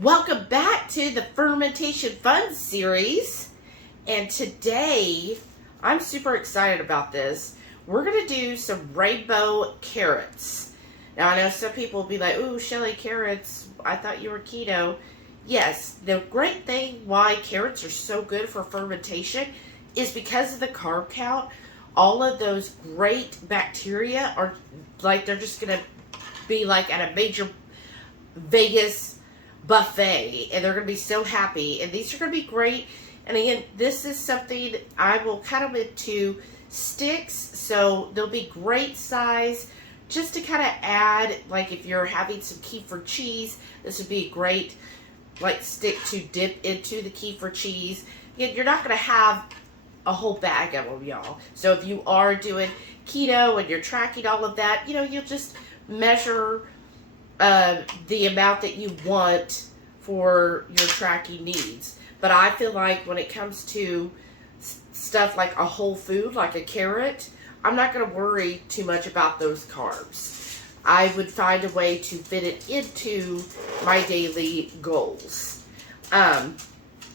Welcome back to the Fermentation Fun series. And today, I'm super excited about this. We're going to do some rainbow carrots. Now, I know some people will be like, ooh, Shelly, carrots, I thought you were keto. Yes, the great thing why carrots are so good for fermentation is because of the carb count. All of those great bacteria are like, they're just going to be like at a major Vegas buffet, and they're going to be so happy, and these are going to be great. And again, this is something I will cut them into sticks, so they'll be great size just to kind of add, like if you're having some kefir cheese, this would be a great like stick to dip into the kefir cheese. Again, you're not going to have a whole bag of them, y'all. So if you are doing keto and you're tracking all of that, you know, you'll just measure the amount that you want for your tracking needs. But I feel like when it comes to stuff like a whole food, like a carrot, I'm not going to worry too much about those carbs. I would find a way to fit it into my daily goals. And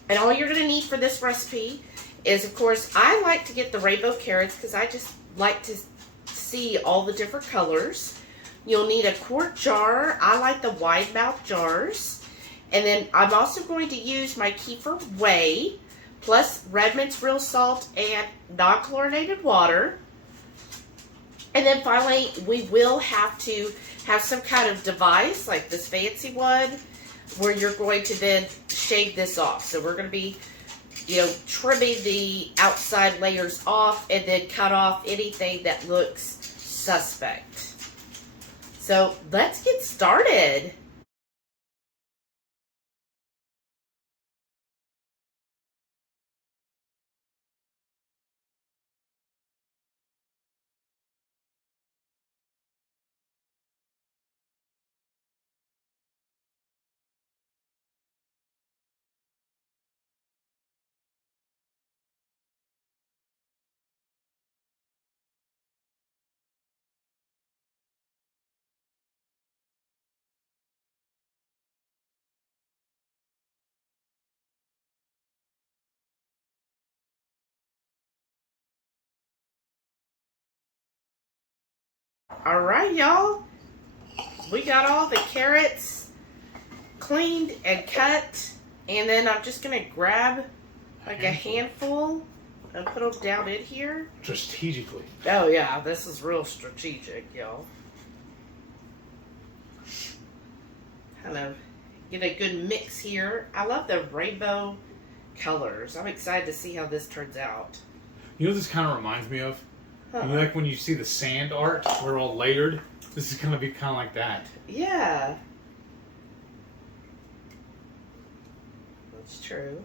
all you're going to need for this recipe is, of course, I like to get the rainbow carrots because I just like to see all the different colors. You'll need a quart jar. I like the wide mouth jars. And then I'm also going to use my kefir whey, plus Redmond's real salt and non-chlorinated water. And then finally, we will have to have some kind of device, like this fancy one, where you're going to then shave this off. So we're going to be, you know, trimming the outside layers off and then cut off anything that looks suspect. So let's get started. All right, y'all. We got all the carrots cleaned and cut. And then I'm just going to grab like a handful and put them down in here. Strategically. Oh, yeah. This is real strategic, y'all. Kind of get a good mix here. I love the rainbow colors. I'm excited to see how this turns out. You know what this kind of reminds me of? You know, like when you see the sand art, we're all layered. This is going to be kind of like that. Yeah. That's true.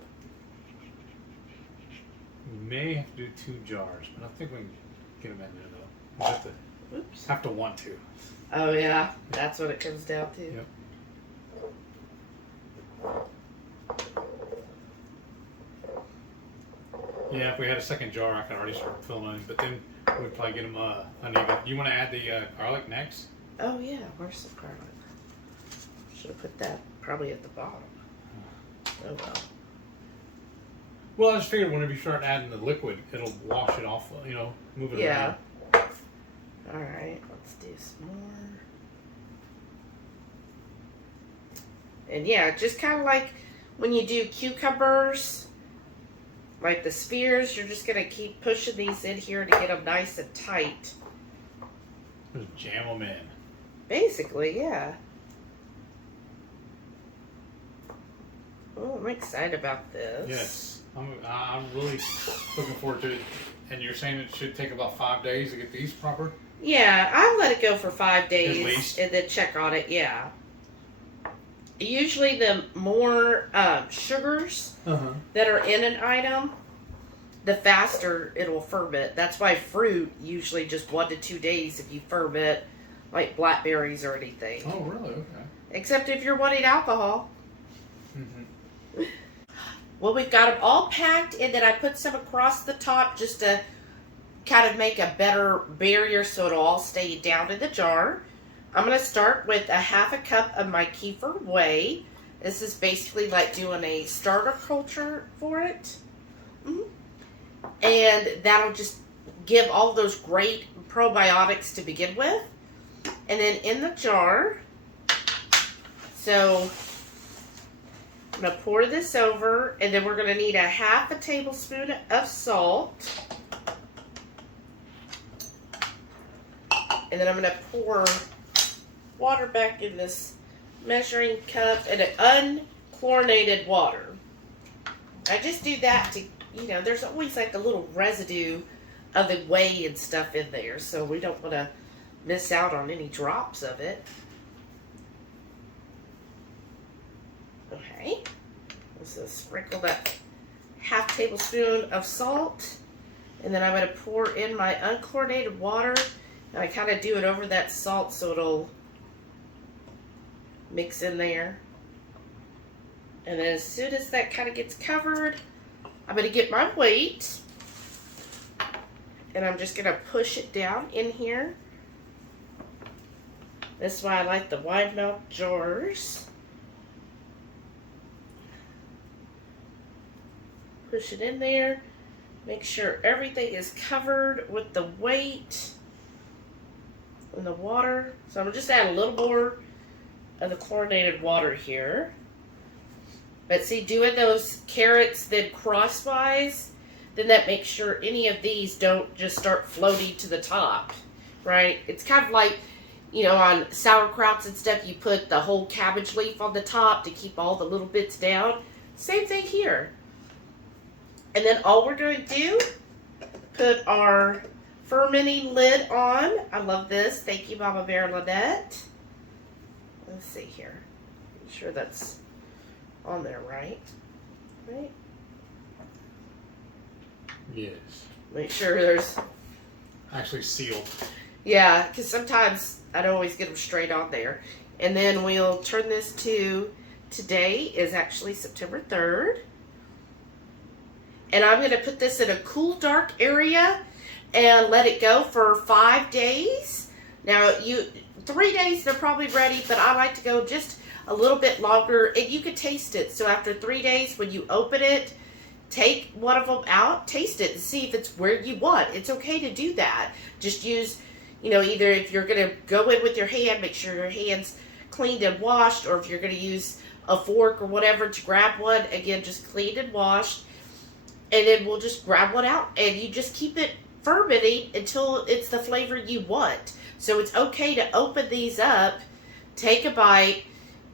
We may have to do 2 jars, but I think we can get them in there, though. We'll have to want to. Oh, yeah. That's what it comes down to. Yep. Yeah, if we had a second jar, I could already start filling in, but then we'd probably get them uneven. You want to add the garlic next? Oh, yeah. Where's the garlic? Should have put that probably at the bottom. Oh, well. Well, I just figured whenever you start adding the liquid, it'll wash it off, you know, move it around. Yeah. All right. Let's do some more. And, yeah, just kind of like when you do cucumbers, like the spheres, you're just going to keep pushing these in here to get them nice and tight. Just jam them in. Basically, yeah. Oh, I'm excited about this. Yes. I'm really looking forward to it. And you're saying it should take about 5 days to get these proper? Yeah, I'll let it go for 5 days. At least. And then check on it, yeah. Usually the more sugars that are in an item, the faster it'll ferment. That's why fruit usually just 1 to 2 days if you ferment, like blackberries or anything. Oh, really? Okay. Except if you're wanting alcohol. Mm-hmm. Well, we've got them all packed, and then I put some across the top just to kind of make a better barrier so it'll all stay down in the jar. I'm going to start with a 1/2 cup of my kefir whey. This is basically like doing a starter culture for it. And that'll just give all those great probiotics to begin with. And then in the jar, so I'm going to pour this over, and then we're going to need a half a tablespoon of salt. And then I'm going to pour water back in this measuring cup, and an unchlorinated water. I just do that to, you know, there's always like a little residue of the whey and stuff in there, so we don't want to miss out on any drops of it. Okay, so sprinkle that half tablespoon of salt, and then I'm going to pour in my unchlorinated water, and I kind of do it over that salt so it'll mix in there. And then as soon as that kind of gets covered, I'm going to get my weight, and I'm just going to push it down in here. That's why I like the wide mouth jars. Push it in there. Make sure everything is covered with the weight and the water. So I'm going to just add a little more of the chlorinated water here. But see, doing those carrots then crosswise, then that makes sure any of these don't just start floating to the top, right? It's kind of like, you know, on sauerkrauts and stuff, you put the whole cabbage leaf on the top to keep all the little bits down. Same thing here. And then all we're going to do, put our fermenting lid on. I love this. Thank you, Mama Bear Lynette. Let's see here. Make sure that's on there, right? Right? Yes. Make sure there's... Actually sealed. Yeah, because sometimes I don't always get them straight on there. And then we'll turn this to... Today is actually September 3rd. And I'm going to put this in a cool, dark area and let it go for 5 days. Now, 3 days, they're probably ready, but I like to go just a little bit longer, and you can taste it. So after 3 days, when you open it, take one of them out, taste it, and see if it's where you want. It's okay to do that. Just use, you know, either if you're going to go in with your hand, make sure your hand's cleaned and washed, or if you're going to use a fork or whatever to grab one, again, just cleaned and washed. And then we'll just grab one out, and you just keep it fermenting until it's the flavor you want. So it's okay to open these up, take a bite,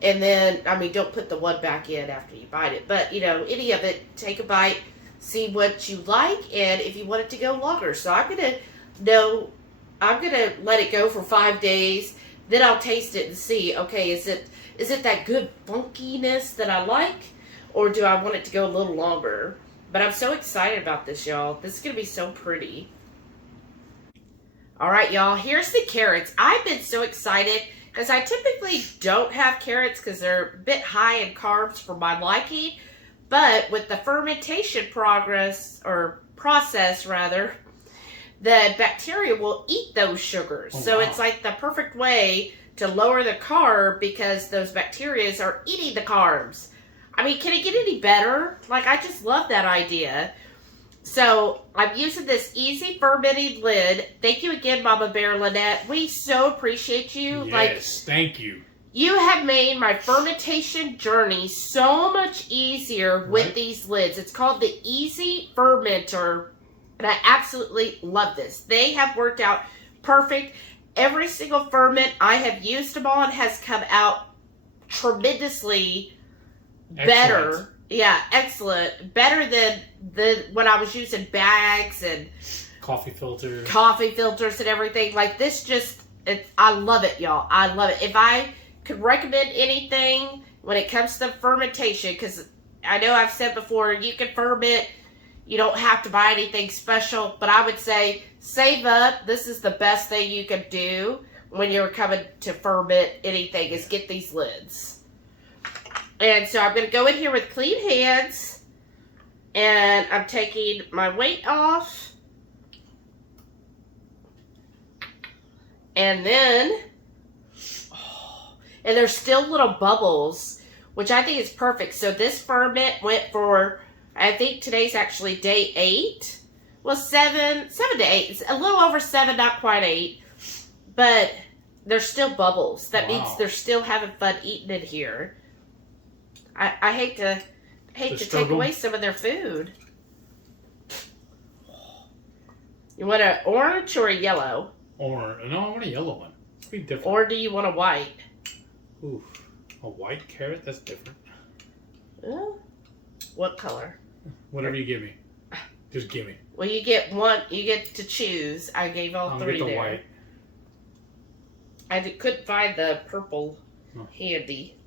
and then, I mean, don't put the one back in after you bite it. But, you know, any of it, take a bite, see what you like, and if you want it to go longer. So I'm going to let it go for 5 days. Then I'll taste it and see, okay, is it that good funkiness that I like, or do I want it to go a little longer? But I'm so excited about this, y'all. This is going to be so pretty. All right, y'all. Here's the carrots. I've been so excited because I typically don't have carrots because they're a bit high in carbs for my liking. But with the fermentation process, the bacteria will eat those sugars. Oh, so wow. It's like the perfect way to lower the carb because those bacteria are eating the carbs. I mean, can it get any better? Like, I just love that idea. So, I'm using this easy fermenting lid. Thank you again, Mama Bear Lynette. We so appreciate you. Yes, thank you. You have made my fermentation journey so much easier with these lids. It's called the Easy Fermenter, and I absolutely love this. They have worked out perfect. Every single ferment I have used them on has come out tremendously better. Excellent. Yeah, excellent. Better than when I was using bags and coffee filters and everything. Like this I love it, y'all. I love it. If I could recommend anything when it comes to fermentation, because I know I've said before, you can ferment, you don't have to buy anything special, but I would say save up. This is the best thing you can do when you're coming to ferment anything is get these lids. And so I'm going to go in here with clean hands, and I'm taking my weight off, and then, and there's still little bubbles which I think is perfect. So this ferment went for, I think today's actually day 8. Well, 7 to 8. It's a little over 7, not quite 8. But there's still bubbles. That means they're still having fun eating it here. I hate to take away some of their food. You want an orange or a yellow? Or no, I want a yellow one. It'd be different. Or do you want a white? Ooh, a white carrot? That's different. What color? Whatever you give me. Just give me. Well, you get one. You get to choose. I gave all I'll 3 get the there. white. I couldn't find the purple handy.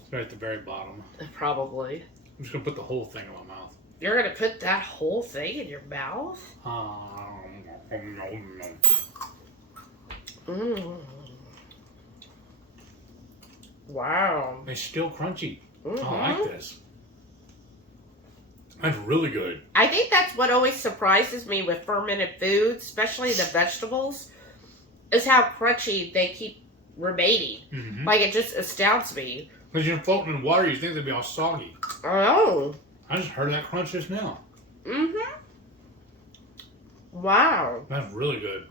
It's right at the very bottom. Probably. I'm just gonna put the whole thing in my mouth. You're gonna put that whole thing in your mouth? Wow. It's still crunchy. I like this. That's really good. I think that's what always surprises me with fermented foods, especially the vegetables, is how crunchy they keep remaining. Like, it just astounds me. Because you're floating in water, you think they'd be all soggy. Oh. I just heard that crunch just now. Wow. That's really good.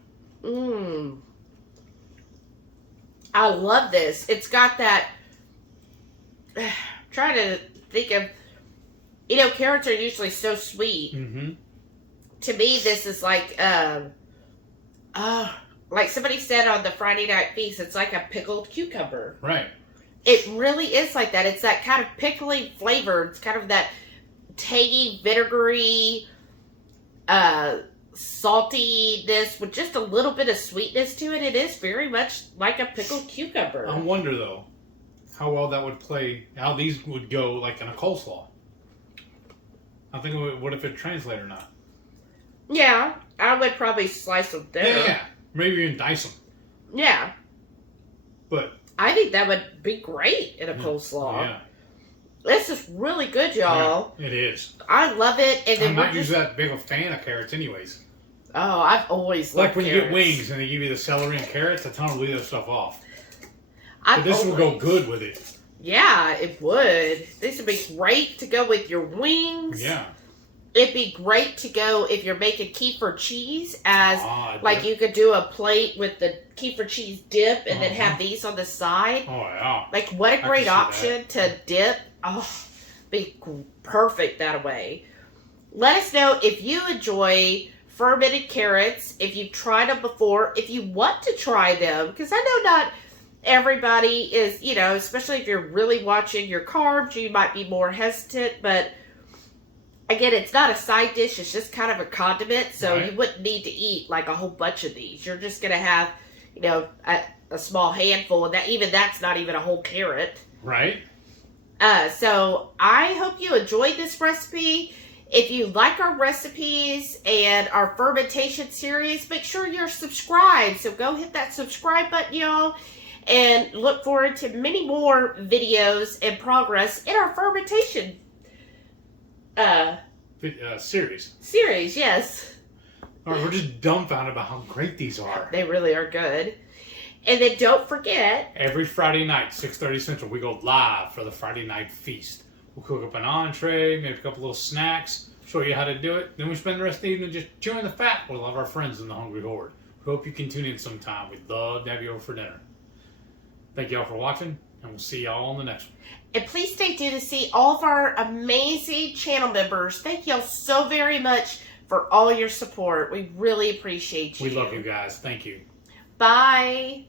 I love this. It's got that. Trying to think of. You know, carrots are usually so sweet. To me, this is like somebody said on the Friday Night Feast, it's like a pickled cucumber. Right. It really is like that. It's that kind of pickly flavor. It's kind of that tangy, vinegary, saltiness with just a little bit of sweetness to it. It is very much like a pickled cucumber. I wonder, though, how well that would play, how these would go, like, in a coleslaw. I think, what if it translates or not? Yeah, I would probably slice them there. Yeah. Maybe even dice them. Yeah. But I think that would be great in a coleslaw. Yeah. This is really good, y'all. Yeah, it is. I love it. And then I'm not usually that big of a fan of carrots anyways. Oh, I've always loved like when carrots. you get wings and they give you the celery and carrots, I tell them to leave that stuff off. But this will go good with it. Yeah, it would. This would be great to go with your wings. Yeah. It'd be great to go if you're making kefir cheese like you could do a plate with the kefir cheese dip and then have these on the side. Oh, yeah. Like, what a great option to dip. Oh, be perfect that way. Let us know if you enjoy fermented carrots, if you've tried them before, if you want to try them, because I know not everybody is, you know, especially if you're really watching your carbs, you might be more hesitant, but again, it's not a side dish, it's just kind of a condiment, so you wouldn't need to eat like a whole bunch of these. You're just going to have, you know, a small handful, and that's not even a whole carrot. Right. So I hope you enjoyed this recipe. If you like our recipes and our fermentation series, make sure you're subscribed. So go hit that subscribe button, y'all, and look forward to many more videos and progress in our fermentation series. Series, yes. All right, we're just dumbfounded about how great these are. They really are good. And then don't forget, every Friday night, 6:30 Central, we go live for the Friday Night Feast. We'll cook up an entree, maybe a couple little snacks, show you how to do it. Then we spend the rest of the evening just chewing the fat with all of our friends in the Hungry Horde. We hope you can tune in sometime. We'd love to have you over for dinner. Thank you all for watching, and we'll see y'all on the next one. And please stay tuned to see all of our amazing channel members. Thank y'all so very much for all your support. We really appreciate you. We love you guys. Thank you. Bye.